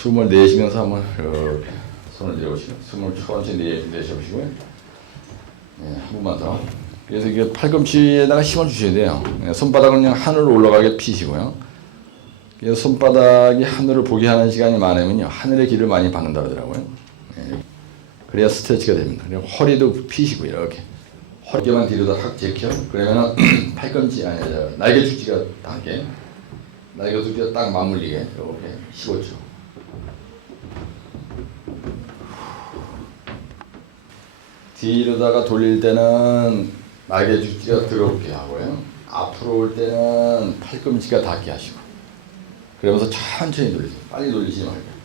숨을 내쉬면서 한번 이렇게 손을 내려보시고 숨을 천천히 내쉬보시고요. 네, 한 번만 더. 그래서 이게 팔꿈치에다가 힘을 주셔야 돼요. 네, 손바닥은 그냥 하늘로 올라가게 피시고요. 그래서 손바닥이 하늘을 보게 하는 시간이 많으면요, 하늘의 길을 많이 받는다 그러더라고요. 네, 그래야 스트레치가 됩니다. 그리고 허리도 피시고 이렇게 허리만 뒤로 확 제켜. 그러면은 팔꿈치 아니 날개 축지가 닿게, 날개 축지가 딱 맞물리게 이렇게 15초. 뒤로다가 돌릴 때는 날개 축지가 들어오게 하고요. 앞으로 올 때는 팔꿈치가 닿게 하시고. 그러면서 천천히 돌리세요. 빨리 돌리지 말고.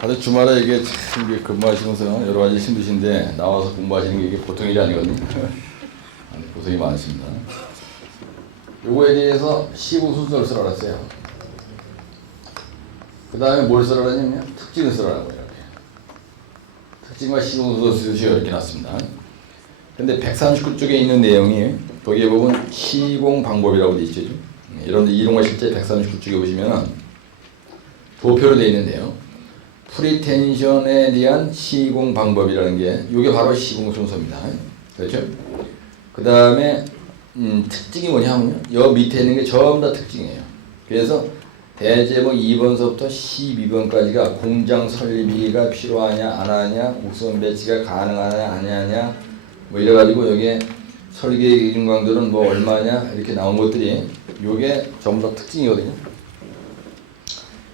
다들 주말에 이게 참 이게 근무하시면서 여러 가지 힘드신데 나와서 공부하시는 게 이게 보통 일이 아니거든요. 고생이 많으십니다. 요거에 대해서 시공 순서를 써놨어요. 그 다음에 뭘 써라냐면 특징을 써라고 이렇게. 특징과 시공 순서 쓰시고 이렇게 놨습니다. 근데 139쪽에 있는 내용이 거기에 보면 시공 방법이라고 되어 있죠. 이런 거 실제 139쪽에 보시면은 도표로 되어 있는데요. 프리텐션에 대한 시공 방법이라는 게 이게 바로 시공 순서입니다. 그렇죠? 그 다음에 특징이 뭐냐면요. 여 밑에 있는 게 전부 다 특징이에요. 그래서 대제목 2번서부터 12번까지가 공장 설비가 필요하냐 안 하냐, 곡선 배치가 가능하냐 아니하냐, 뭐 이래가지고 여기에 설계 기준 강도는 뭐 얼마냐 이렇게 나온 것들이 요게 전부 다 특징이거든요.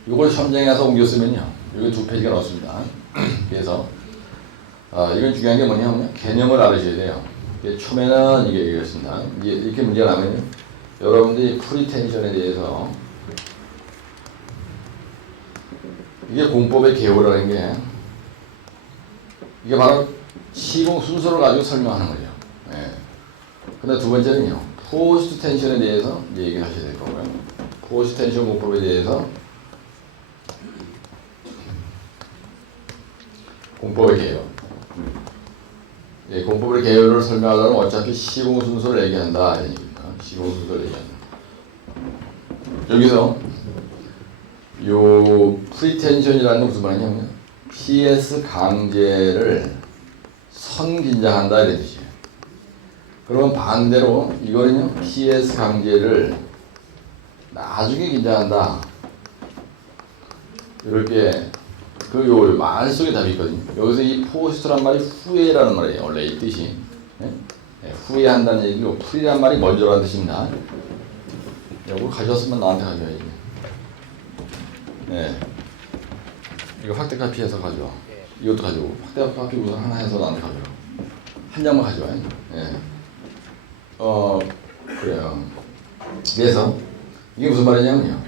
요걸 현장에 가서 옮겼으면요, 여기 2페이지가 나왔습니다. 그래서 이건 중요한 게 뭐냐면 개념을 알으셔야 돼요. 처음에는 이게 이렇습니다. 이렇게 문제가 나면요, 여러분들이 프리텐션에 대해서 이게 공법의 개요라는 게 이게 바로 시공 순서를 가지고 설명하는 거죠. 네. 근데 두 번째는요, 포스트 텐션에 대해서 이제 얘기를 하셔야 될 거고요. 포스트 텐션 공법에 대해서 공법의 개요. 예, 공법의 개요를 설명하려면 어차피 시공 순서를 얘기한다. 시공 순서를 얘기한다. 여기서 요 프리텐션이라는 건 무슨 말이냐면 PS 강제를 선긴장한다 이런 뜻이에요. 그러면 반대로 이거는요, PS 강제를 나중에 긴장한다. 이렇게 요 말 속에 답이 있거든요. 여기서 이 포스트란 말이 후회라는 말이에요. 원래 이 뜻이. 네? 네, 후회한다는 얘기고 프리란 말이 먼저라는 뜻입니다. 이거 가져왔으면 나한테 가져와야지. 네. 이거 확대 카피해서 가져와. 이것도 가져오고. 확대 카피 우선 하나 해서 나한테 가져와. 한 장만 가져와. 네. 그래요. 그래서 이게 무슨 말이냐면요,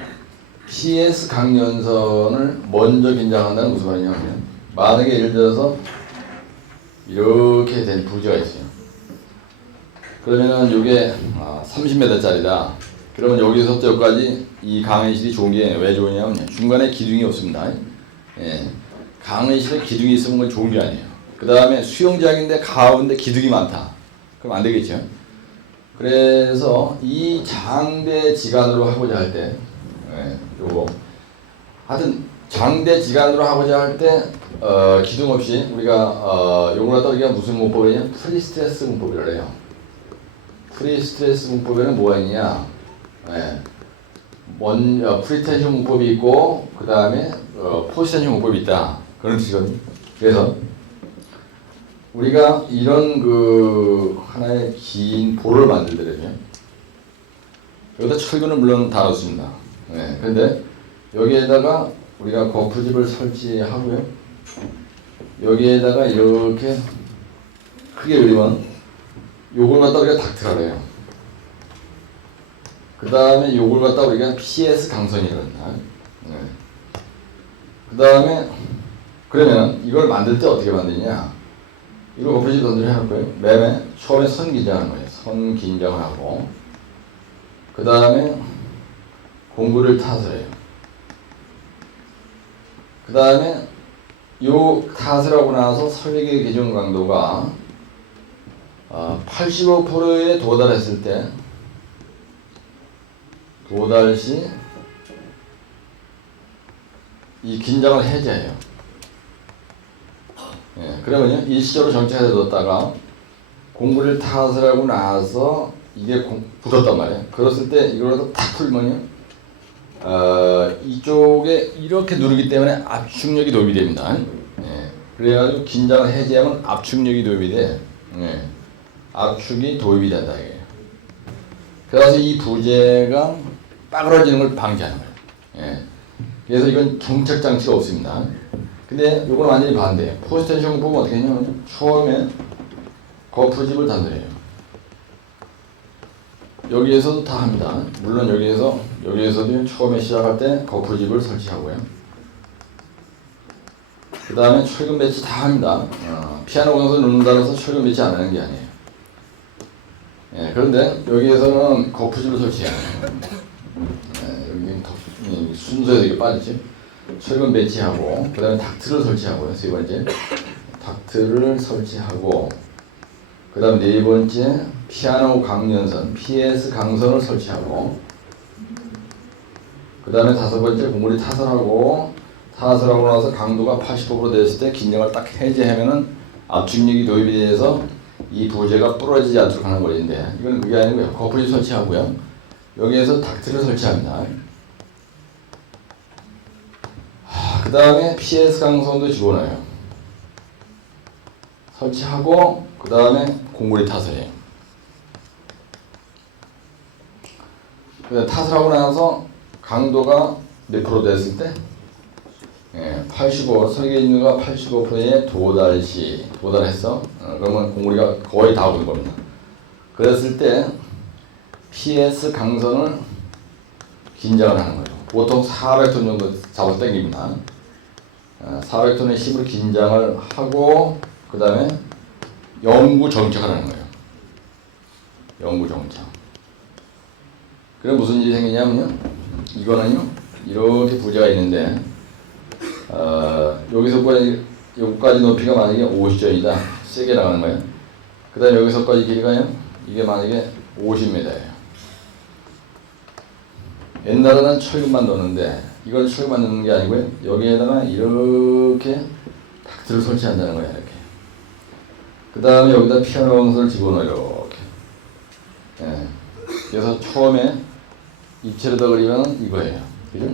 PS 강연선을 먼저 긴장한다는 무슨 말이냐면, 만약에 예를 들어서 이렇게 된 부지가 있어요. 그러면은 이게 30m짜리다. 그러면 여기서부터 여기까지 이 강의실이 좋은 게 왜 좋으냐면 중간에 기둥이 없습니다. 예. 강의실에 기둥이 있으면 그건 좋은 게 아니에요. 그 다음에 수영장인데 가운데 기둥이 많다. 그럼 안 되겠죠. 그래서 이 장대 지간으로 하고자 할 때, 요거 하여튼 장대 지간으로 하고자 할 때 기둥 없이 우리가 요걸 갖다 우리가 무슨 문법이냐, 프리스트레스 문법이라 해요. 프리스트레스 문법에는 뭐가 있냐, 프리텐션 문법이 있고 그 다음에 포지텐션 문법이 있다, 그런 뜻이거든요. 그래서 우리가 이런 그 하나의 긴 볼을 만들더라고요. 여기다 철근을 물론 다 넣습니다. 그런데 여기에다가 우리가 거푸집을 설치하고요, 여기에다가 이렇게 크게 그리면 요걸 갖다 우리가 닥트라고 해요. 그 다음에 요걸 갖다 우리가 PS 강선이라고 한다. 그 다음에 그러면 이걸 만들 때 어떻게 만드냐, 이거 거푸집 던지를 해놓을 거예요. 맨에 처음에 선 긴장하는 거예요. 선 긴장을 하고 그 다음에 공구를 탓을 해요. 그 다음에 요 탓을 하고 나서 설계 기준 강도가 85%에 도달했을 때 도달시 이 긴장을 해제해요. 예, 그러면요 일시적으로 정체해 뒀다가 공구리를 탓을 하고 나서 이게 굳었단 말이에요. 그랬을 때 이거라도 탁 풀면요 이쪽에 이렇게 누르기 때문에 압축력이 도입이 됩니다. 예, 그래가지고 긴장을 해제하면 압축력이 도입이 돼. 예, 압축이 도입이 된다 이게. 그래서 이 부재가 빠그러지는 걸 방지하는 거예요. 예. 그래서 이건 정착 장치가 없습니다. 근데 이건 완전히 반대예요. 포스텐션 보면 어떻게 했냐면 처음에 거푸집을 단들해요. 여기에서도 다 합니다. 물론 여기에서도 처음에 시작할 때 거푸집을 설치하고요. 그 다음에 철근 배치 다 합니다. 피아노 강서 누른다고 해서 철근 배치 안 하는 게 아니에요. 예, 그런데 여기에서는 거푸집을 설치해요. 여기 순서에 되게 빠지지. 철근 배치하고 그 다음에 닥트를 설치하고요. 세 번째 닥트를 설치하고 그 다음 네 번째 피아노 강연선 PS 강선을 설치하고 그 다음에 다섯 번째 공구리 타설하고 나서 강도가 85% 됐을 때 긴장을 딱 해제하면은 압축력이 도입이 돼서 이 부재가 부러지지 않도록 하는 거리인데 이건 그게 아니고요. 거푸집 설치하고요. 여기에서 닥트를 설치합니다. 그 다음에 PS 강선도 집어넣어요. 설치하고 그 다음에 공구리 타설해요. 타설하고 나서 강도가 몇 프로 됐을 때 85, 설계인류가 85%에 도달했어. 그러면 공구리가 거의 다 오는 겁니다. 그랬을 때 PS 강선을 긴장을 하는 거예요. 보통 400톤 정도 잡아서 당깁니다. 400톤의 힘으로 긴장을 하고 그 다음에 영구 정착을 하는 거예요. 영구 정착. 그럼 무슨 일이 생기냐면요. 이거는요. 이렇게 부재가 있는데 여기까지 높이가 만약에 50전이다. 세게 나가는 거예요. 그 다음에 여기서까지 길이가요. 이게 만약에 50m예요. 옛날에는 철근만 넣는데 이건 철근만 넣는 게 아니고요. 여기에다가 이렇게 닥트를 설치한다는 거예요. 이렇게. 그 다음에 여기다 피아노 강선을 집어넣어요. 이렇게. 예. 그래서 처음에 입체로다 그리면 이거예요. 그죠?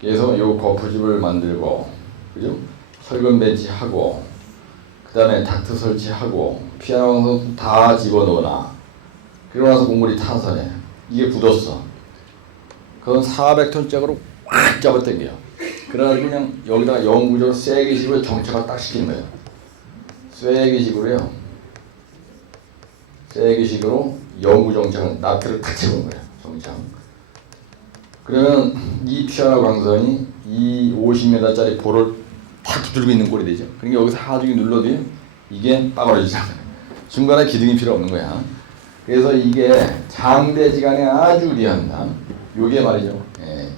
그래서 요 거푸집을 만들고, 그죠? 철근 배치하고, 그 다음에 닥트 설치하고, 피아노 강선 다 집어넣어놔. 그러고 나서 공구리 타설해. 이게 굳었어. 그건 400톤짜리로 확 잡아당겨요. 그래가지고 그냥 여기다가 영구적으로 쐐기식으로 정착을 딱 시키는 거예요. 쐐기식으로요. 쐐기식으로 영구 정착을 나트를 탁 채우는 거예요. 정착. 그러면 이 피아노 강선이 이 50m짜리 볼을 탁 두들고 있는 꼴이 되죠. 그러니까 여기서 하중이 눌러도 이게 빠그러지잖아요. 중간에 기둥이 필요 없는 거야. 그래서 이게 장대지간에 아주 유리합니다. 요게 말이죠. 예.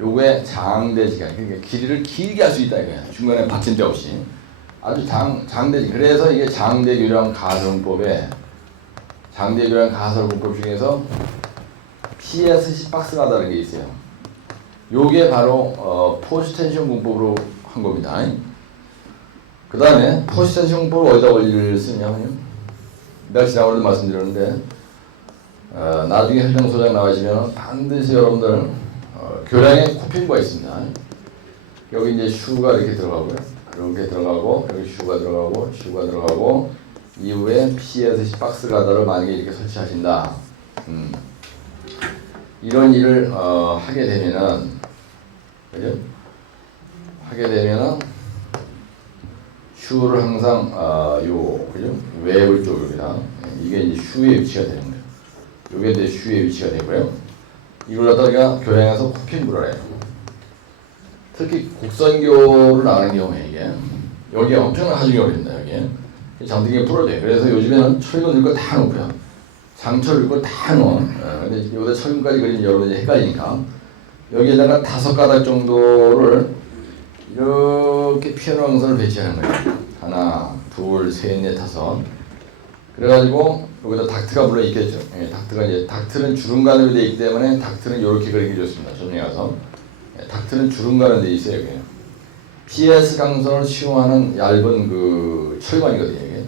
요게 장대지간. 그러니까 길이를 길게 할 수 있다 이거야. 중간에 받침대 없이. 아주 장대지간. 그래서 이게 장대교량 가설공법에 장대교량 가설공법 중에서 PSC 박스가 다른 게 있어요. 요게 바로 포스텐션 공법으로 한 겁니다. 그 다음에 포스텐션 공법을 어디다 원리를 쓰냐면요. 내가 지난번에도 말씀드렸는데 나중에 현장소장 나가시면 반드시 여러분들 교량에 코핀부가 있습니다. 여기 이제 슈가 이렇게 들어가고요. 이렇게 들어가고 여기 슈가 들어가고 이후에 PSC 박스 가다를 만약에 이렇게 설치하신다. 이런 일을 하게 되면은 그죠? 하게 되면은 슈를 항상 그죠? 외부 쪽입니다. 이게 이제 슈의 위치가 되는 거예요. 요게 이제 슈의 위치가 되고요. 이걸 갖다가 교량에서 코핀부를 해요. 특히 곡선교를 나가는 경우에 이게 여기에 엄청난 하중이 오릅니다. 여기에 장등이 부러져요. 그래서 요즘에는 철근 넣을 거 다 놓고요. 장철 넣을 거 다 넣어. 근데 여기다 철근까지 그리면 여러분 이제 헷갈리니까 여기에다가 5가닥 정도를 이렇게 피아노 강선을 배치하는 거예요. 하나, 둘, 셋, 넷, 다섯. 그래가지고 여기다 닥트가 물론 있겠죠. 예, 닥트는 주름관으로 되어 있기 때문에 닥트는 이렇게 그리기 좋습니다. 전용해서 닥트는 주름관으로 되어 있어요. 이게. PS 강선을 시공하는 얇은 그 철관이거든요. 이게.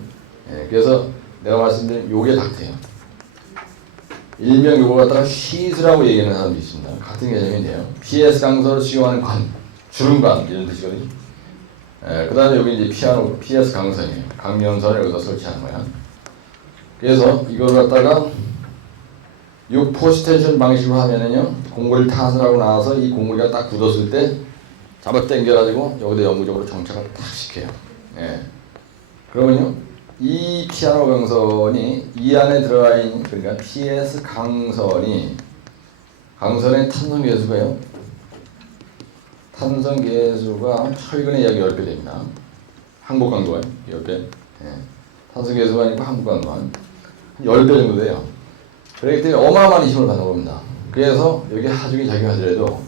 예, 그래서 내가 말씀드린 요게 닥트예요. 일명 요걸 갖다가 시트라고 얘기하는 사람도 있습니다. 같은 개념인데요. PS 강선을 시공하는 관, 주름관 이런 뜻이거든요. 예, 그 다음에 여기 이제 PS 강선이에요. 강연선을 여기다 설치하는 거야. 그래서 이걸 갖다가 요 포스텐션 방식으로 하면은요, 공구를 타설하고 나서 이 공구리가 딱 굳었을 때 잡아 당겨가지고 여기다 영구적으로 정착을 탁 시켜요. 예. 그러면요, 이 피아노 강선이 이 안에 들어가 있는, 그러니까 PS 강선의 탄성 계수가요, 탄성 계수가 철근의 약 10배 됩니다. 항복 강도가 10배. 예. 탄성 계수가 아니고 항복 강도가 10배 정도 돼요. 그렇기 때문에 어마어마한 힘을 받는 겁니다. 그래서 여기 하중이 작용하더라도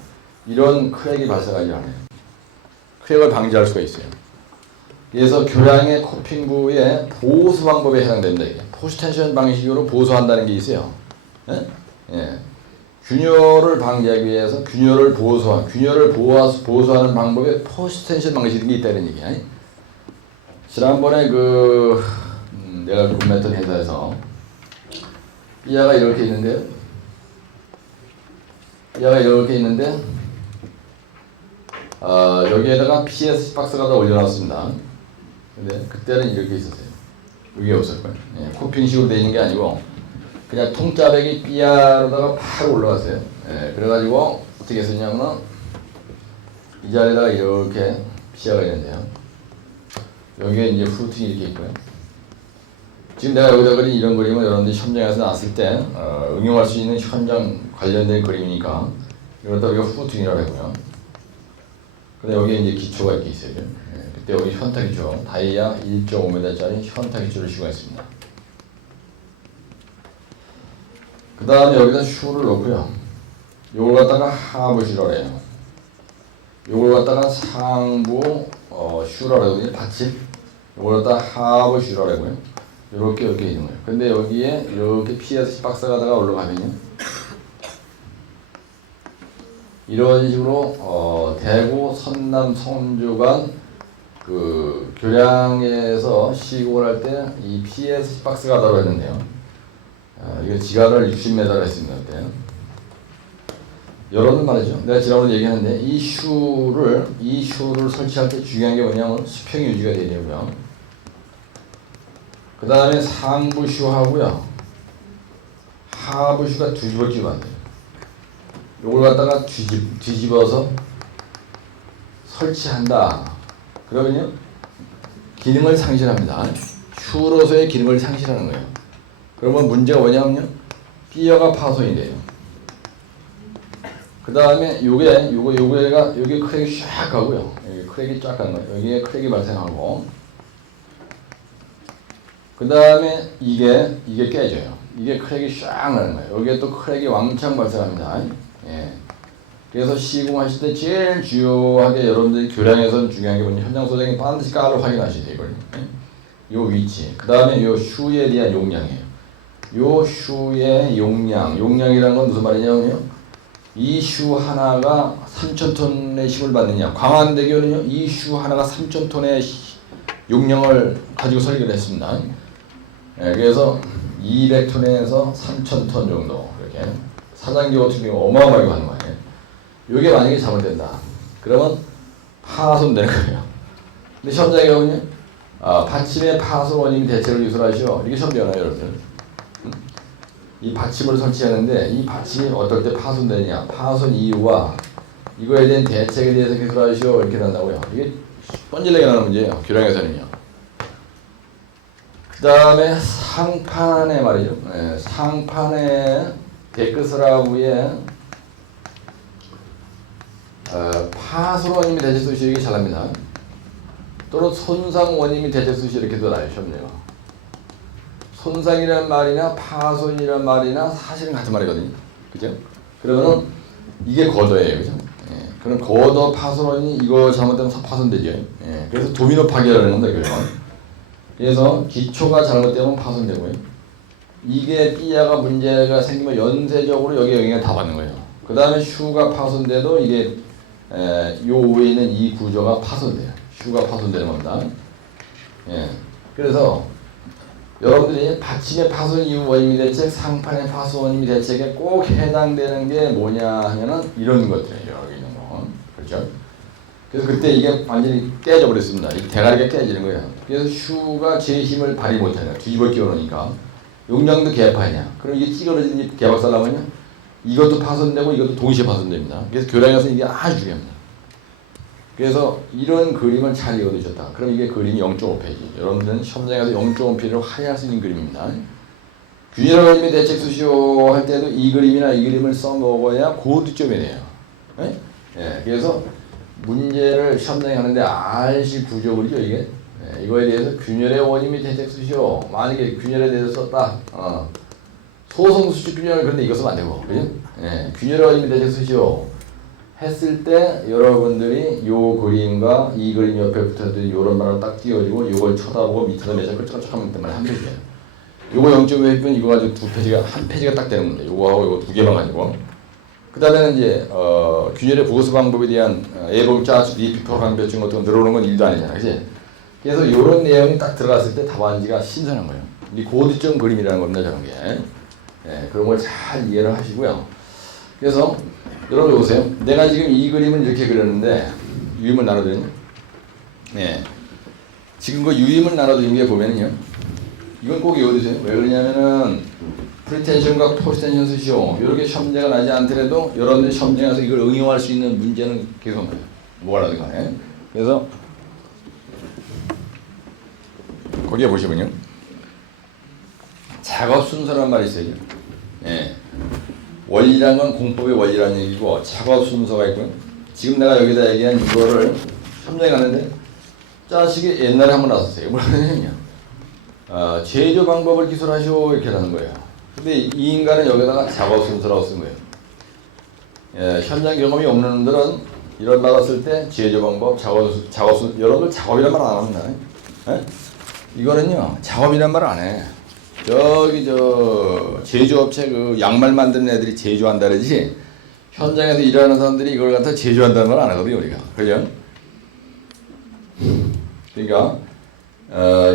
이런 크랙이 발생하지 않아요. 크랙을 방지할 수가 있어요. 그래서 교량의 코핑부의 보수 방법에 해당된다. 이게 포스텐션 방식으로 보수한다는 게 있어요. 예? 예. 균열을 방지하기 위해서 균열을 보수하는 방법에 포스텐션 방식이 있다는 얘기야. 지난번에 내가 근무했던 회사에서 삐아가 이렇게 있는데요. 여기에다가 PS 박스가 다 올려놨습니다. 근데 그때는 이렇게 있었어요. 여기 없을 거예요. 예, 코핑식으로 되어 있는 게 아니고 그냥 통짜배기 삐아로다가 바로 올라갔어요. 예, 그래가지고 어떻게 했었냐면 이 자리에다가 이렇게 삐아가 있는데요. 여기에 이제 후팅이 이렇게 있고요. 지금 내가 여기다 그린 이런 그림은 여러분들이 현장에서 나왔을 때 응용할 수 있는 현장 관련된 그림이니까 이것도 우리가 후팅이라고 하고요. 근데 여기에 이제 기초가 이렇게 있어요. 예, 그때 여기 현타 기초, 다이아 1.5m짜리 현타 기초를 시공했습니다. 그 다음에 여기다 슈를 넣고요. 요걸 갖다가 하부 슈라고 해요. 요걸 갖다가 상부 슈라고 하거든요. 받침. 요걸 갖다가 하부 슈라고 하고요. 이렇게 있는 거예요. 근데 여기에 이렇게 PS 박스가다가 올라가면요, 이런 식으로 대구 선남 성주 간 그 교량에서 시공을 할 때 이 PS 박스가 들어있는데요. 이거 지간을 60m를 했습니다. 그때. 여러분 말이죠. 내가 지난번에 얘기하는데 이 슈를 설치할 때 중요한 게 뭐냐면 수평 유지가 되려고요. 그 다음에 상부 슈하고요, 하부 슈가 뒤집어지면 안 돼요. 요걸 갖다가 뒤집어서 설치한다. 그러면요, 기능을 상실합니다. 슈로서의 기능을 상실하는 거예요. 그러면 문제가 뭐냐면요, 삐어가 파손이 돼요. 그 다음에 요게가 여기 크랙이 샥 가고요. 여기 크랙이 쫙 가는 거예요. 여기에 크랙이 발생하고, 그 다음에 이게 깨져요. 이게 크랙이 샥 나는 거예요. 여기에 또 크랙이 왕창 발생합니다. 예. 그래서 시공하실 때 제일 주요하게 여러분들이 교량에서는 중요한 게 뭐냐, 현장 소장이 반드시 깔을 확인하셔야 돼요. 이걸. 요 위치. 그 다음에 요 슈에 대한 용량이에요. 요 슈의 용량이라는 건 무슨 말이냐면요, 이 슈 하나가 3,000톤의 힘을 받느냐. 광안대교는요, 이 슈 하나가 3,000톤의 용량을 가지고 설계를 했습니다. 예, 그래서 200톤에서 3,000톤 정도, 이렇게 사장교 같은 경우 어마어마하게 하는 거예요. 이게 만약에 잘못된다, 그러면 파손되는 거예요. 근데 현장에 가면요, 받침의 파손 원인이 대책을 유술하시오, 이렇게 시험 되나요, 여러분들? 이 받침을 설치하는데 이 받침이 어떨 때 파손되냐, 파손 이유와 이거에 대한 대책에 대해서 기술하시오, 이렇게 된다고요. 이게 뻔질나게 나는 문제예요, 교량에서는요. 그 다음에 상판에 말이죠. 네, 상판에 데크스라브에 파손 원인이 대체 수시 이렇게 잘합니다. 또는 손상 원인이 대체 수시 이렇게도 나요, 시험료가. 손상이란 말이나 파손이란 말이나 사실은 같은 말이거든요. 그죠? 그러면은 이게 거더예요. 그죠? 예. 그럼 거더 파손 원인이 이거 잘못되면 파손되죠. 예. 그래서 도미노 파괴라는 겁니다, 결국은. 그래서 기초가 잘못되면 파손되고요. 이게 삐아가 문제가 생기면 연쇄적으로 여기 영향을 다 받는 거예요. 그 다음에 슈가 파손돼도 이게 요 위에 있는 이 구조가 파손돼요. 슈가 파손되는 겁니다. 예. 그래서 여러분들이 받침의 파손 이후 원인미 대책, 상판의 파손 원인미 대책에 꼭 해당되는 게 뭐냐 하면은 이런 것들이에요. 여기 있는 거. 그렇죠? 그래서 그때 이게 완전히 깨져 버렸습니다. 이 대가리가 깨지는 거예요. 그래서 슈가 제 힘을 발휘 못하냐. 뒤집어 끼워놓으니까. 용량도 개파이냐. 그럼 이게 찌그러진 이 개박살 나면요. 이것도 파손되고 이것도 동시에 파손됩니다. 그래서 교량에 가서 이게 아주 중요합니다. 그래서 이런 그림을 잘 읽어두셨다. 그럼 이게 그림이 0.5페이지. 여러분들은 시험장에 가서 0.5페이지로 활용할 수 있는 그림입니다. 균열 원인미 대책 수시오 할 때도 이 그림이나 이 그림을 써먹어야 고득점이 돼요. 네? 네. 그래서 문제를 시험장에 하는데 RC 부족이죠 이게. 네. 이거에 대해서 균열의 원인미 대책 수시오. 만약에 균열에 대해서 썼다. 소송 수식 균열 그런데 이거 쓰면 안 되고. 그죠? 네. 균열의 원인미 대책 수시오. 했을 때 여러분들이 요 그림과 이 그림 옆에 붙어있는 요런 말을 딱 띄워주고 요걸 쳐다보고 밑에서 매장 끌쩍끌쩍 하면 되면 한 페이지예요. 요거 0.5페이지면 이거 가지고 두 페이지가 한 페이지가 딱 되는 겁니다. 요거하고 요거 두 개만 가지고. 그 다음에는 이제 균열의 보수 방법에 대한 예봉자, 리피퍼 강배증 같은 거 들어오는 건 일도 아니잖아, 그렇지? 그래서 요런 내용이 딱 들어갔을 때 답안지가 신선한 거예요. 이 고득점 그림이라는 겁니다, 저런 게. 네, 그런 걸 잘 이해를 하시고요. 그래서 여러분 보세요. 내가 지금 이 그림을 이렇게 그렸는데 유임을 나눠드렸냐? 네. 지금 그 유임을 나눠드린 게 보면요. 이건 꼭 외워두세요. 왜 그러냐면은 프리텐션과 포스텐션 수시오. 이렇게 시험제가 나지 않더라도 여러분들이 시험장에 가서 이걸 응용할 수 있는 문제는 계속 나요. 뭐가 나든 간에. 그래서 거기에 보시면요. 작업 순서란 말이 있어요. 예. 원리란 건 공법의 원리라는 얘기고 작업 순서가 있고요. 지금 내가 여기다 얘기한 이거를 시험장에 갔는데 자식이 옛날에 한번 나왔어요. 뭐라 그러냐면요. 제조 방법을 기술하시오 이렇게 하는 거예요. 근데 이 인간은 여기다가 작업 순서라고 쓴 거예요. 예, 현장 경험이 없는 분들은 이런 말 왔을 때 제조 방법, 작업 순서 여러분들 작업이란 말 안 합니다. 예? 이거는요 작업이란 말 안 해. 저기 제조업체 그 양말 만드는 애들이 제조한다 그러지 현장에서 일하는 사람들이 이걸 갖다 제조한다는 말 안 하거든요 우리가. 그죠? 그러니까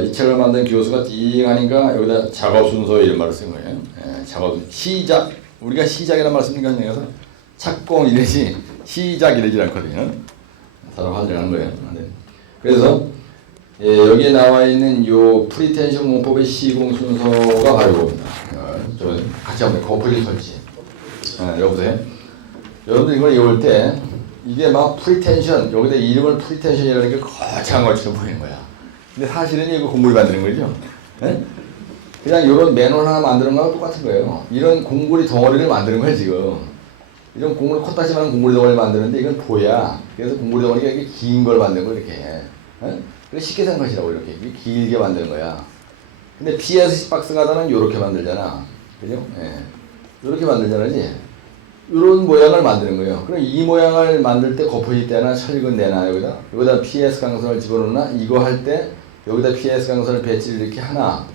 이 책을 만든 교수가 띵하니까 여기다 작업 순서 이런 말을 쓴 거예요. 예, 작업 시작 우리가 시작이라는 말 씁니까? 그래서 착공 이래지 시작 이러지 않거든요. 사람 환장하는 거예요. 네. 그래서 예, 여기에 나와 있는 요 프리텐션 공법의 시공 순서가 바로 이겁니다. 저 같이 한번 거푸리 설치. 여보세요? 여러분들 이걸 외울 때 이게 막 프리텐션 여기다 이름을 프리텐션이라는 게 거창한 것처럼 보이는 거야. 근데 사실은 이거 공구리 만드는 거죠. 예? 그냥 이런 매뉴얼 하나 만드는 거랑 똑같은 거예요. 이런 공구리 덩어리를 만드는 거예요 지금. 이런 공구리 콧다시만한 공구리 덩어리를 만드는데 이건 보야. 그래서 공구리 덩어리가 이렇게 긴 걸 만드는 거 이렇게. 예? 쉽게 생각하시라고 이렇게 길게 만드는 거야. 근데 PS 박스 가다는 이렇게 만들잖아. 그죠? 예. 이렇게 만들잖아지. 이런 모양을 만드는 거예요. 그럼 이 모양을 만들 때 거푸질 때나 철근 내나 여기다 PS 강선을 집어넣나 이거 할 때 여기다 PS 강선을 배치를 이렇게 하나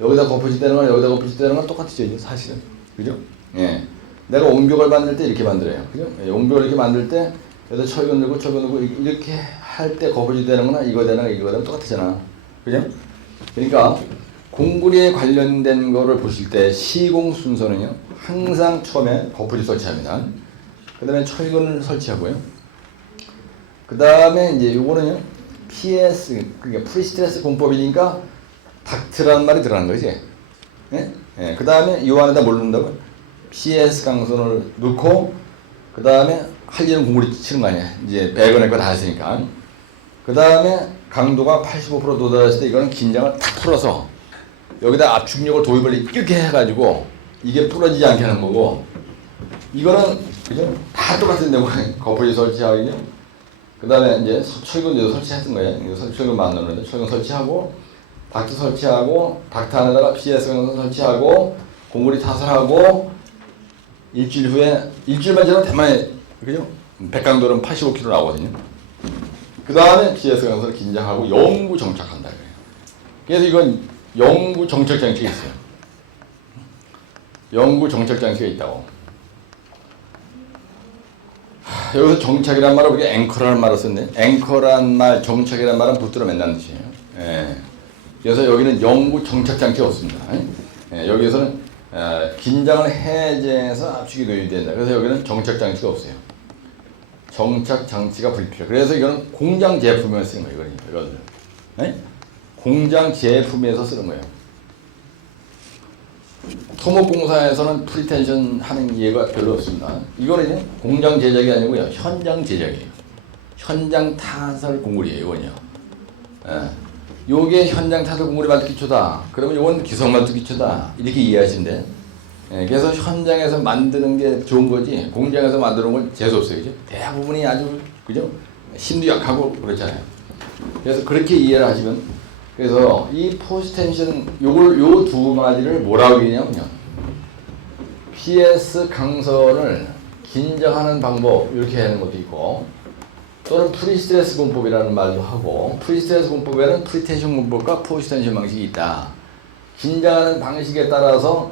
여기다 거푸질 때는 건 여기다 거푸질 때는 건 똑같죠 사실은. 그죠? 예. 내가 옹벽을 만들 때 이렇게 만들어요. 그죠? 예. 옹벽을 이렇게 만들 때 여기다 철근 넣고 이렇게 할 때 거푸질 되는 거나 이거 되나 이거 되면 똑같잖아. 그죠? 그러니까 공구리에 관련된 거를 보실 때 시공 순서는요. 항상 처음에 거푸질 설치합니다. 그 다음에 철근을 설치하고요. 그 다음에 이제 요거는요. PS 그러니까 프리스트레스 공법이니까 닥트라는 말이 들어가는 거지. 예? 예. 그 다음에 요 안에다 뭘 넣는다고요? PS 강선을 넣고 그 다음에 할 일은 공구리 치는 거 아니야. 이제 배건할 거 다 했으니까. 그 다음에 강도가 85% 도달했을 때 이거는 긴장을 탁 풀어서 여기다 압축력을 도입을 이렇게 해가지고 이게 부러지지 않게 하는 거고 이거는 그죠? 다 똑같은데 뭐 거푸리 설치하고요. 그 다음에 이제 철근도 설치했던 거예요. 철근 만드는데 철근 설치하고 닥트 설치하고 닥트 안에다가 PS 강선 설치하고 공구리 타설하고 일주일 후에 일주일만 지나면 대만에 그죠? 백강도는 85km 나오거든요. 그 다음에 PS 강선을 긴장하고 영구 정착한다. 그래서 이건 영구 정착 장치가 있어요. 영구 정착 장치가 있다고. 여기서 정착이란 말을 우리가 앵커라는 말을 썼네. 앵커란 말, 정착이란 말은 붙들어 맨다는 뜻이에요. 예. 그래서 여기는 영구 정착 장치가 없습니다. 예. 여기서는 긴장을 해제해서 압축이 노출된다. 그래서 여기는 정착 장치가 없어요. 정착 장치가 불필요. 그래서 이거는 공장 제품에서 쓰는 거예요. 이거는. 예? 공장 제품에서 쓰는 거예요. 토목공사에서는 프리텐션 하는 예가 별로 없습니다. 이거는 공장 제작이 아니고요. 현장 제작이에요. 현장 타설 공구리예요. 이건요. 예. 요게 현장 타설 공구리 발톱 기초다. 그러면 요건 기성 발톱 기초다. 이렇게 이해하시는데. 예. 그래서 현장에서 만드는 게 좋은 거지. 공장에서 만드는 건 재수 없어요. 그죠? 대부분이 아주, 그죠? 힘도 약하고 그렇잖아요. 그래서 그렇게 이해를 하시면 그래서 이 포스텐션 요 두 마디를 뭐라고 얘기냐면요. PS 강선을 긴장하는 방법 이렇게 하는 것도 있고 또는 프리스트레스 공법이라는 말도 하고 프리스트레스 공법에는 프리텐션 공법과 포스텐션 방식이 있다. 긴장하는 방식에 따라서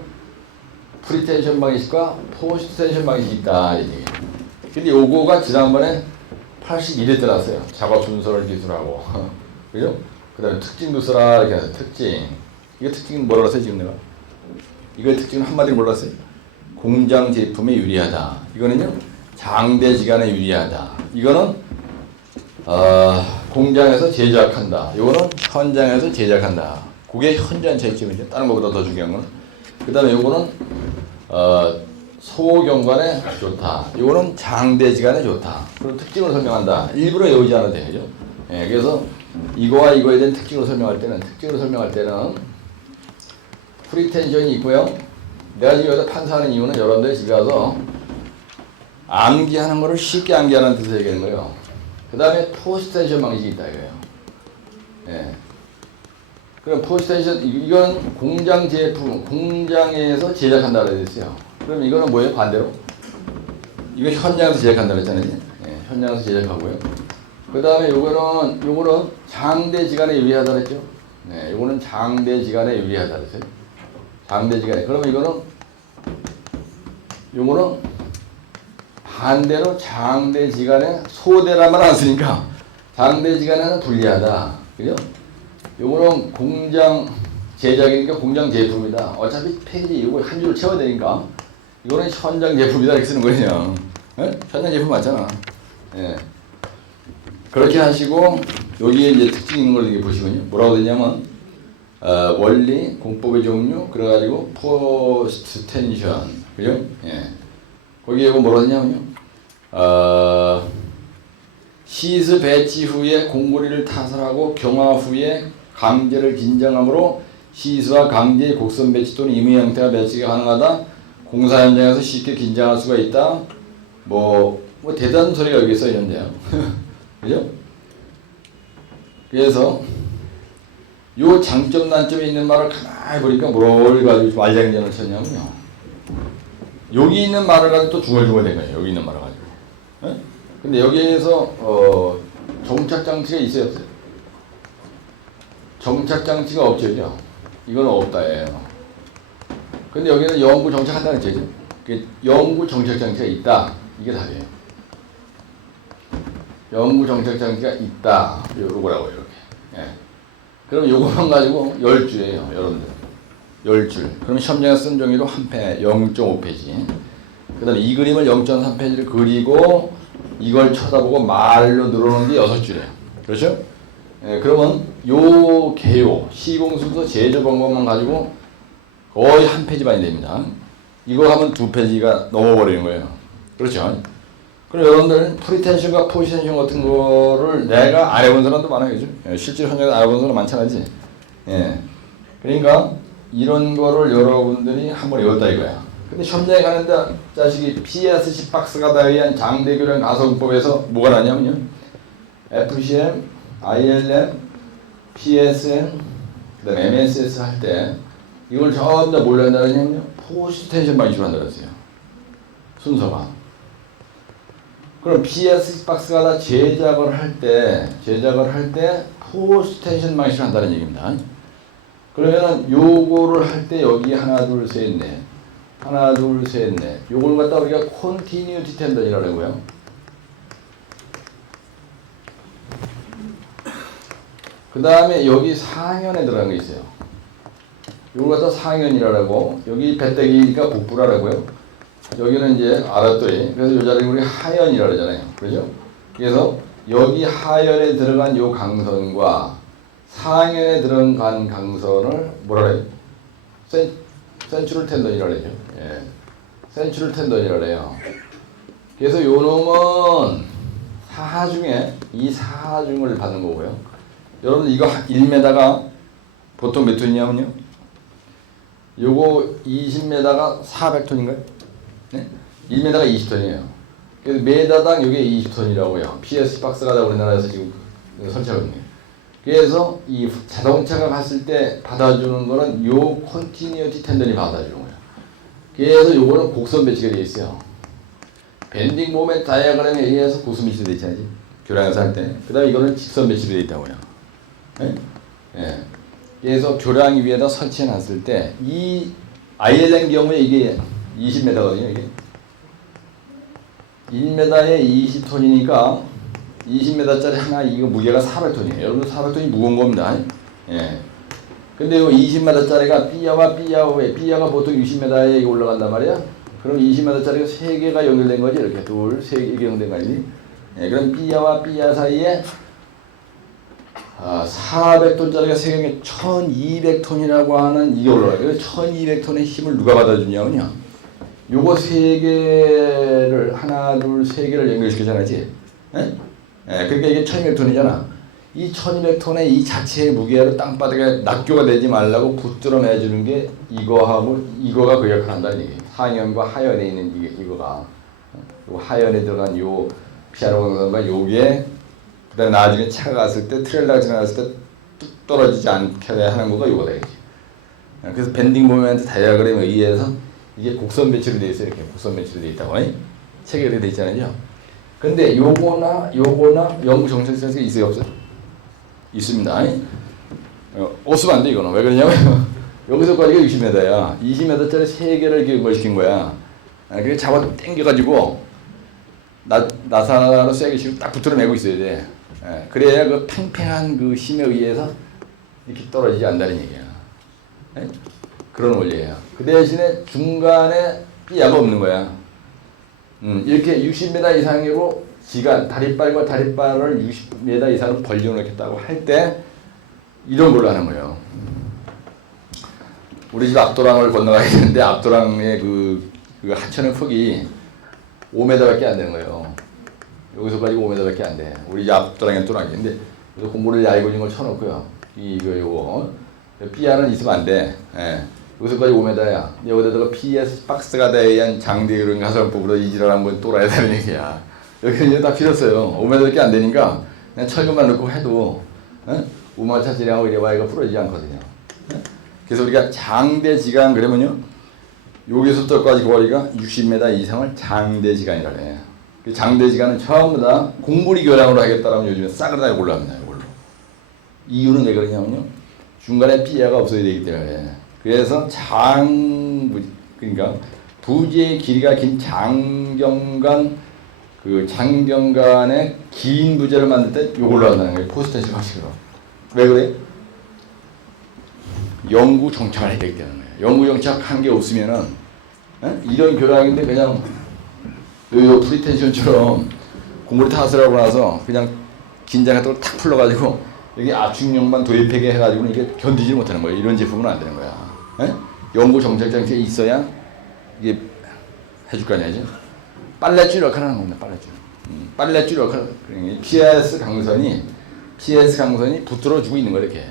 프리텐션 방식과 포스텐션 방식이 있다. 근데 요거가 지난번에 81회 때 났어요. 작업 순서를 기술하고 그죠? 그 다음에 특징도 써라 이렇게 해서 특징. 이거 특징은 뭐라고 했어요 지금 내가? 이거의 특징은 한마디로 뭐라고 했어요? 공장 제품에 유리하다. 이거는요 장대지간에 유리하다. 이거는 공장에서 제작한다. 이거는 현장에서 제작한다. 그게 현장 차이점이죠. 다른 것보다 더 중요한 건. 그 다음에 이거는 소경관에 좋다. 이거는 장대지간에 좋다. 그런 특징을 설명한다. 일부러 외우지 않아도 되죠. 예, 그래서 이거와 이거에 대한 특징을 설명할 때는 프리텐션이 있고요. 내가 지금 여기서 판사하는 이유는 여러분들 집에 가서 암기하는 거를 쉽게 암기하는 뜻을 얘기하는 거예요. 그 다음에 포스텐션 방식이 있다 이거예요. 예. 그럼 포스텐션 이건 공장 제품, 공장에서 제작한다 그랬어요. 그럼 이거는 뭐예요? 반대로? 이거 현장에서 제작한다 그랬잖아요. 예, 현장에서 제작하고요. 그 다음에 요거는 장대지간에 유리하다 그랬죠? 네, 요거는 장대지간에 유리하다 그랬어요. 장대지간에. 그러면 요거는 반대로 장대지간에 소대란 말 안 쓰니까 장대지간에는 불리하다. 그죠? 요거는 공장 제작이니까 공장 제품이다. 어차피 페이지 요거 한 줄 채워야 되니까 이거는 현장 제품이다 이렇게 쓰는 거예요. 네? 현장 제품 맞잖아. 예. 그렇게 하시고 여기에 이제 특징 있는 걸 이렇게 보시면요. 뭐라고 되냐면 원리, 공법의 종류, 그래가지고 포스트 텐션, 그죠? 예. 거기에 뭐라고 되냐면요. 시스 배치 후에 공구리를 타설하고 경화 후에 강제를 긴장함으로 시스와 강제의 곡선 배치 또는 임의 형태가 배치가 가능하다. 공사 현장에서 쉽게 긴장할 수가 있다. 뭐 대단한 소리가 여기 써 있는데요. 그죠? 그래서 요 장점 단점에 있는 말을 가만히 보니까 뭘 가지고 말장난을 쳤냐면요. 여기 있는 말을 가지고 또 중얼중얼 된 거예요. 여기 있는 말을 가지고. 네? 근데 여기에서 정착 장치가 있어요, 없어요? 정착 장치가 없죠, 그죠? 이건 없다예요. 근데 여기는 영구 정착한다는 뜻이죠. 영구 정착 장치가 있다. 이게 답이에요. 영구 정착 장치가 있다. 요거라고 이렇게. 예. 그럼 요거만 가지고 10줄이에요, 여러분들. 10줄. 그럼 시험장에 쓴 종이로 한 페, 0.5페이지. 그 다음에 이 그림을 0.3페이지를 그리고 이걸 쳐다보고 말로 늘어놓은 게 6줄이에요. 그렇죠? 예, 그러면 요 개요, 시공순서 제조 방법만 가지고 거의 한 페이지 반이 됩니다. 이거 하면 2페이지가 넘어버리는 거예요. 그렇죠? 그럼 여러분들은 프리텐션과 포지텐션 같은 거를 내가 안 해본 사람도 많아요. 그죠? 예, 실제 현장에서 안 해본 사람 많잖아지. 예. 그러니까 이런 거를 여러분들이 한번 외웠다 이거야. 근데 현장에 가는데 자식이 PSC 박스가 다위한 장대교련 가성법에서 뭐가 나냐면요. FCM, ILM, PSM, 그 다음에 MSS 할 때 이걸 전부 다 뭘로 한다냐면요. 포지텐션 방식으로 한다고 했어요. 순서가. 그럼 PS 박스가 다 제작을 할 때 포스텐션 방식을 한다는 얘기입니다. 그러면은 요거를 할 때 여기 하나 둘 셋 넷 하나 둘 셋 넷 요걸 갖다 우리가 컨티뉴티 텐던이라고요. 그 다음에 여기 상현에 들어간 게 있어요. 요걸 갖다 상현이라고, 여기 배때기가 복부라고요. 여기는 이제 아랫도리. 그래서 요 자리를 우리 하현이라 그러잖아요. 그죠? 그래서 여기 하현에 들어간 요 강선과 상현에 들어간 강선을 뭐라 그래요? 센츄럴 텐던이라 그러죠. 예. 센츄럴 텐던이라 그래요. 그래서 요 놈은 사하중에 이 사하중을 받는 거고요. 여러분 이거 1m가 보통 몇 톤이냐면요. 요거 20m가 400톤인가요? 네? 1m가 20톤이에요. 그래서 메다당 이게 20톤이라고요. PS 박스가 우리나라에서 지금 설치하거든요. 그래서 이 자동차가 갔을 때 받아주는 거는 요 컨티뉴티 텐던이 받아주는 거예요. 그래서 요거는 곡선 배치가 되어 있어요. 밴딩 모멘트 다이어그램에 의해서 곡선 배치가 되어 있잖아요. 교량에서 할 때. 그 다음에 이거는 직선 배치가 되어 있다고요. 네? 예. 그래서 교량 위에다 설치해 놨을 때 이 아이레된 경우에 이게 20m거든요. 이게 1m에 20톤이니까 20m짜리 하나 이거 무게가 400톤이에요. 여러분 400톤이 무거운 겁니다. 예. 근데 이 20m짜리가 삐야가 보통 60m에 올라간단 말이야. 그럼 20m짜리가 3개가 연결된 거지. 이렇게 둘, 3개 연결된 거 아니지? 예. 그럼 삐야와 삐야 사이에 400톤짜리가 3개면 1200톤이라고 하는 이게 올라가요. 1200톤의 힘을 누가 받아주냐면요. 요거 3개를 하나, 둘, 3개를 연결시키잖아지. 예? 예, 그러니까 이게 1200톤이잖아. 이 1200톤의 이 자체의 무게를 땅바닥에 낙교가 되지 말라고 붙들어 매주는 게 이거하고 이거가 그 역할을 한다는 얘기예요. 상현과 하현에 있는 이거가. 요 하현에 들어간 요 피아노 강선과 요게 그다음에 나중에 차가 갔을 때 트레일러가 지나갔을 때 뚝 떨어지지 않게 하는 거가 이거 되겠지. 그래서 밴딩 모멘트 다이어그램에 의해서 이게 곡선 배치로 되어 있어요. 이렇게 곡선 배치로 되어 있다고 체결이 되어 있잖아요. 근데 요거나 연구 정책에서 있어요, 없어요? 있습니다. 없으면 안 돼. 이거는 왜 그러냐면 여기서까지가 60m야. 20m짜리 3개를 연결시킨 거야. 그래서 잡아 당겨가지고 나사로 세게 지금 딱 붙들어 매고 있어야 돼. 예, 그래야 그 팽팽한 그 힘에 의해서 이렇게 떨어지지 않는다는 얘기야. 예? 그런 원리예요. 그 대신에 중간에 삐야가 없는 거야. 이렇게 60m 이상으로 지간, 다리빨과 다리빨을 60m 이상으로 벌려놓겠다고 할 때 이런 걸로 하는 거예요. 우리 집 앞도랑을 건너가야 되는데 앞도랑의 그 하천의 폭이 5m밖에 안 되는 거예요. 여기서까지 5m밖에 안 돼. 우리 앞도랑의 또랑이. 근데 공부를 얇은 걸 쳐놓고요. 요거. 삐아는 있으면 안 돼. 예. 여기서까지 5m야. 여기다가 PS 박스가 대한 장대 그런 가설법으로 이지랄 한번 돌아야 되는 얘기야. 여기는 이제 다 필요 없어요. 5m밖에 안 되니까 그냥 철근만 넣고 해도 우마 차질하고 이래 와이가 부러지지 않거든요. 그래서 우리가 장대지간 그러면요. 여기서부터까지 거리가 60m 이상을 장대지간이라 그래. 그 장대지간은 전부 다 공부리 교량으로 하겠다라면 요즘에 싸그라들게 올라갑니다. 이걸로. 이유는 왜 그러냐면요. 중간에 삐야가 없어야 되기 때문에. 그래서 그러니까 부지의 길이가 긴 장경간 장경간의 긴 부재를 만들 때 요걸로 한다는 거예요. 포스터식 방식으로. 왜 그래? 영구 정착을 해야 되기 때문에. 영구 정착한 게 없으면은 이런 교량인데 그냥 요 프리텐션처럼 공부를 타설하고 나서 그냥 긴장 같은 걸 탁 풀러가지고 여기 압축력만 도입하게 해가지고는 이게 견디지 못하는 거예요. 이런 제품은 안 되는 거야. 영구 정착 장치가 있어야 이게 해줄 거 아니야죠. 빨래줄 역할을 하는 겁니다. 빨래줄 역할. PS 강선이 붙들어주고 있는 거예요. 이렇게.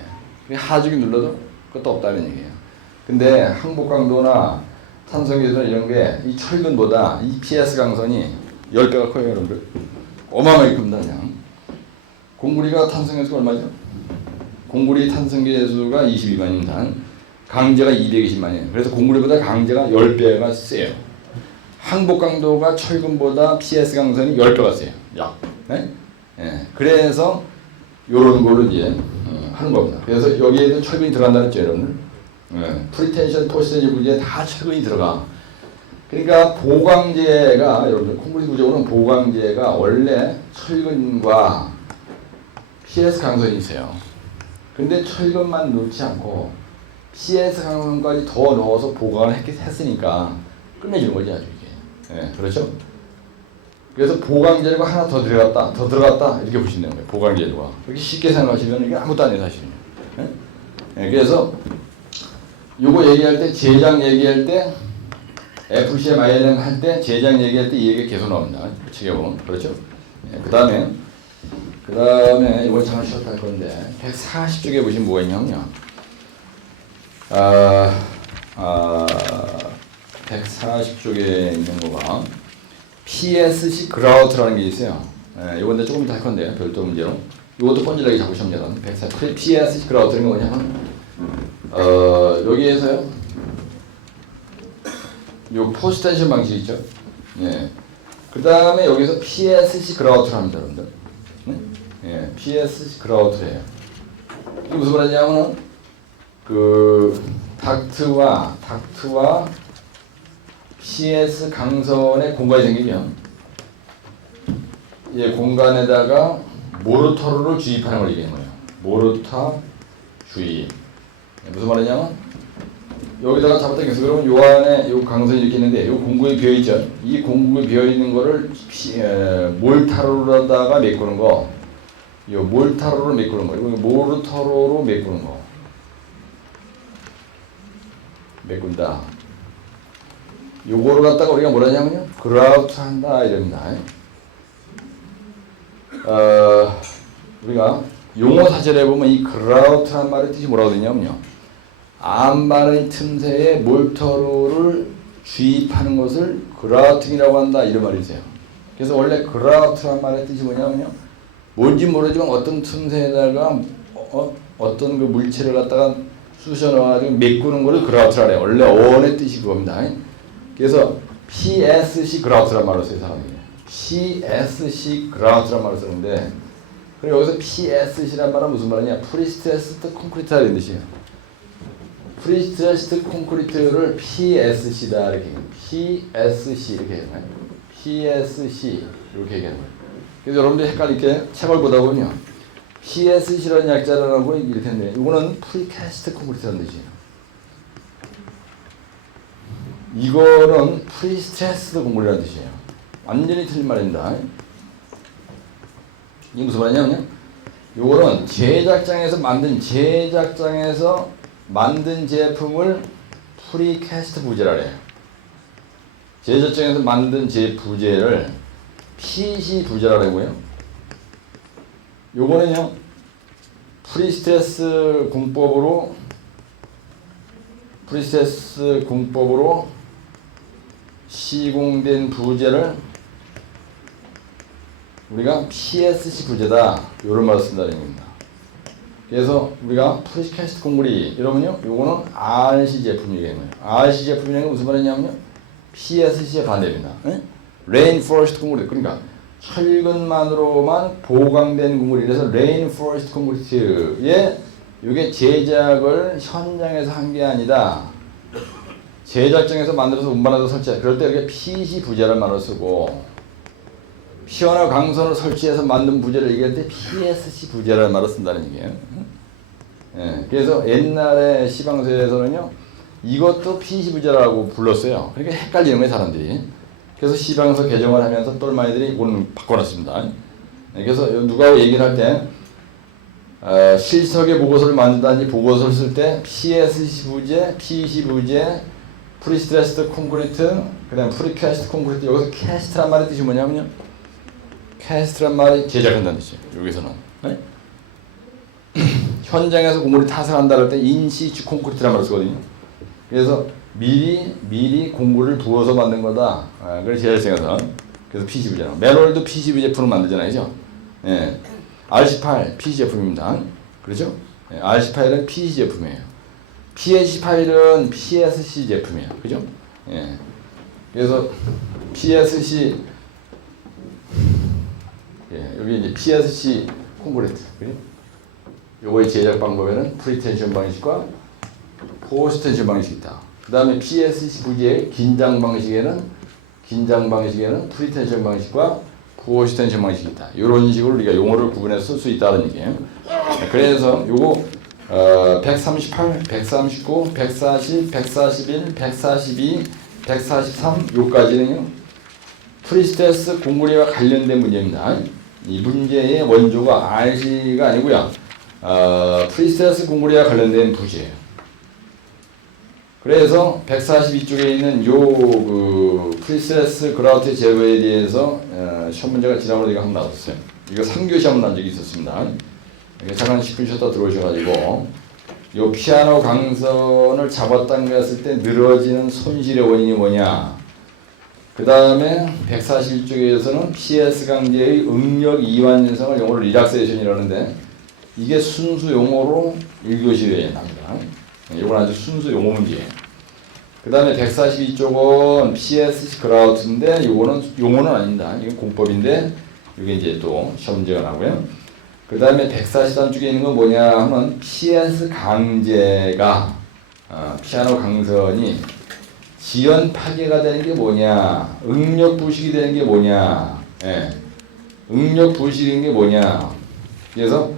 하중이 눌러도 그것도 없다는 얘기예요. 근데 항복 강도나 탄성계도 이런 게 이 철근보다 이 PS 강선이 10배가 커요, 여러분들. 어마어마하게 큽니다, 그냥. 공구리가 탄성계수가 얼마죠? 공구리 탄성계수가 22만입니다. 강제가 220만이에요. 그래서 공구리보다 강제가 10배가 세요. 항복 강도가 철근보다 PS 강선이 10배가 세요. 약. 네? 네. 그래서 요런 거를 이제 하는 겁니다. 그래서 여기에도 철근이 들어간다는 했죠, 여러분들. 프리텐션, 포스텐션 부재에 다 철근이 들어가. 그러니까 보강제가 여러분들 콘크리트 구조는 보강제가 원래 철근과 PS 강선이 있어요. 근데 철근만 넣지 않고 PS 강선까지 더 넣어서 보강을 했으니까 끝내주는 거지 아주 이게. 그렇죠? 그래서 보강재료가 하나 더 들어갔다 이렇게 보시면 되는 거예요. 보강재료가 그렇게 쉽게 생각하시면 이게 아무것도 아니에요 사실은요. 그래서 요거 얘기할 때 제작 얘기할 때 FCM ILM 할 때 제작 얘기할 때 이 얘기 계속 나옵니다. 어떻게 보면 그렇죠? 그 다음에 이번 잠깐 쉬었다 할 건데 140쪽에 보시면 뭐가 있냐면요. 140쪽에 있는 거가 PSC 그라우트라는 게 있어요. 이건데 조금 더 할 건데요. 별도 문제로. 이것도 뻔질하게 잡으시면 됩니다. PSC 그라우트는 뭐냐면 여기에서요. 요 포스텐션 방식 있죠. 그 다음에 여기서 PSC 그라우트를 합니다, 여러분들. PSC 그라우트예요. 이게 무슨 말이냐면 그 닥트와 PS 강선의 공간이 생기면 이 공간에다가 모르터르를 주입하는 걸 얘기하는 거예요. 모르터 주입. 무슨 말이냐면 여기다가 잡았다 계속 그러면 요 안에 요 강선이 이렇게 있는데 요 공구에 비어 있죠. 이 공구에 비어 있는 거를 몰타르로다가 메꾸는 거. 요 몰타르로 메꾸는 거. 이거 모르터르로 메꾸는 거. 메꾼다. 요거를 갖다가 우리가 뭐라 하냐면요. 그라우트 한다 이럽니다. 우리가 용어 사전에 보면 이 그라우트란 말의 뜻이 뭐라고 되냐면요. 암반의 틈새에 몰터로를 주입하는 것을 그라우팅이라고 한다 이런 말이 있어요. 그래서 원래 그라우트란 말의 뜻이 뭐냐면요. 뭔지 모르지만 어떤 틈새에다가 어떤 그 물체를 갖다가 쑤셔 넣어가지고 메꾸는 거를 그라우트라 해요. 원래 어원의 뜻이 그겁니다. 그래서 PSC 그라우트란 말을 써요, 사람이. PSC 그라우트란 말을 쓰는데, 그리고 여기서 PSC란 말은 무슨 말이냐? 프리스트레스드 콘크리트라는 뜻이에요. 프리스트레스드 콘크리트를 PSC다 이렇게 얘기해요. PSC 이렇게 얘기해요. PSC 이렇게 얘기하는 거예요. 그래서 여러분들이 헷갈리게 책을 보다 보면 PSC라는 약자를 하고 이렇게 했는데, 이거는 프리캐스트 콘크리트라는 뜻이에요. 이거는 프리스트레스드 콘크리트라는 뜻이에요. 완전히 틀린 말입니다. 이게 무슨 말이냐면요. 요거는 제작장에서 만든 제품을 프리캐스트 부재라 해요. 제작장에서 만든 부재를 PC 부재라 하고요. 요거는요. 프리스트레스 공법으로 시공된 부재를 우리가 PSC 부재다 이런 말을 쓴다는 얘기입니다. 그래서 우리가 프리캐스트 콘크리트 이러면요, 요거는 RC 제품이에요. RC 제품이라는 건 무슨 말이냐면요, PSC의 반대입니다. Reinforced 콘크리트, 그러니까 철근만으로만 보강된 콘크리트에서 Reinforced 콘크리트에 이게 제작을 현장에서 한 게 아니다. 제작장에서 만들어서 운반해서 설치. 그럴 때 이렇게 PC 부재라는 말을 쓰고, 피어나 강선을 설치해서 만든 부재를 얘기할 때 PSC 부재라는 말을 쓴다는 얘기예요. 그래서 옛날에 시방서에서는요, 이것도 PC 부재라고 불렀어요. 그러니까 헷갈리는 거예요, 사람들이. 그래서 시방서 개정을 하면서 똘마니들이 오늘 바꿔놨습니다. 그래서 누가 얘기를 할 때, 실석의 보고서를 만든다든지 보고서를 쓸 때 PSC 부재, PC 부재, 프리스트레스드 콘크리트, 그 다음에 프리캐스트 콘크리트, 여기서 캐스트란 말의 뜻이 뭐냐면요, 캐스트란 말이 제작한다는 뜻이에요. 여기서는 현장에서 공구를 타설한다 할 때 인시추 콘크리트란 말을 쓰거든요. 그래서 미리 공구를 부어서 만든 거다. 그래서 제작장에서 그래서 PC 부재라고. 매롤도 PC 부재 제품을 만들잖아요, 그죠? RC8 PC 제품입니다. 그렇죠? RC8은 PC 제품이에요. PH8은 PSC 제품이에요. 그죠? 그래서 PSC 여기 이제 PSC 콘크리트. 그죠? 요거의 제작 방법에는 프리텐션 방식과 포스텐션 방식이 있다. 그 다음에 PSC 부지의 긴장 방식에는 프리텐션 방식과 포스텐션 방식이 있다. 이런 식으로 우리가 용어를 구분해서 쓸 수 있다는 얘기예요. 그래서 요거 138, 139, 140, 141, 142, 143 요까지는요 프리스트레스 공구리와 관련된 문제입니다. 이 문제의 원조가 RC가 아니고요. 프리스트레스 공구리와 관련된 부지예요. 그래서 142쪽에 있는 요 프리스트레스 그라우트 제거에 대해서 시험 문제가 지난번에 한번 나왔어요. 이거 3교시 한번 난 적이 있었습니다. 잠깐 10분 쉬었다 들어오셔가지고 요 피아노 강선을 잡아당겼을 때 늘어지는 손실의 원인이 뭐냐. 그 다음에 141쪽에서는 PS 강제의 응력 이완 현상을 영어로 리락세이션이라는데 이게 순수 용어로 1교시에 납니다. 이건 아주 순수 용어 문제예요. 그 다음에 142쪽은 PS 그라우트인데 이거는 용어는 아닙니다. 이건 공법인데 이게 이제 또 시험 문제가 나고요. 그 다음에 143쪽에 있는 건 뭐냐 하면 PS 강제가 피아노 강선이 지연 파괴가 되는 게 뭐냐, 응력 부식이 되는 게 뭐냐, 응력 부식인 게 뭐냐. 그래서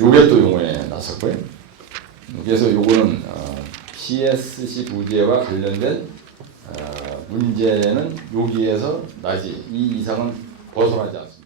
요게 또 용어에 나섰고요. 그래서 요거는 PSC 부재와 관련된 문제는 여기에서 나지 이 이상은 벗어나지 않습니다.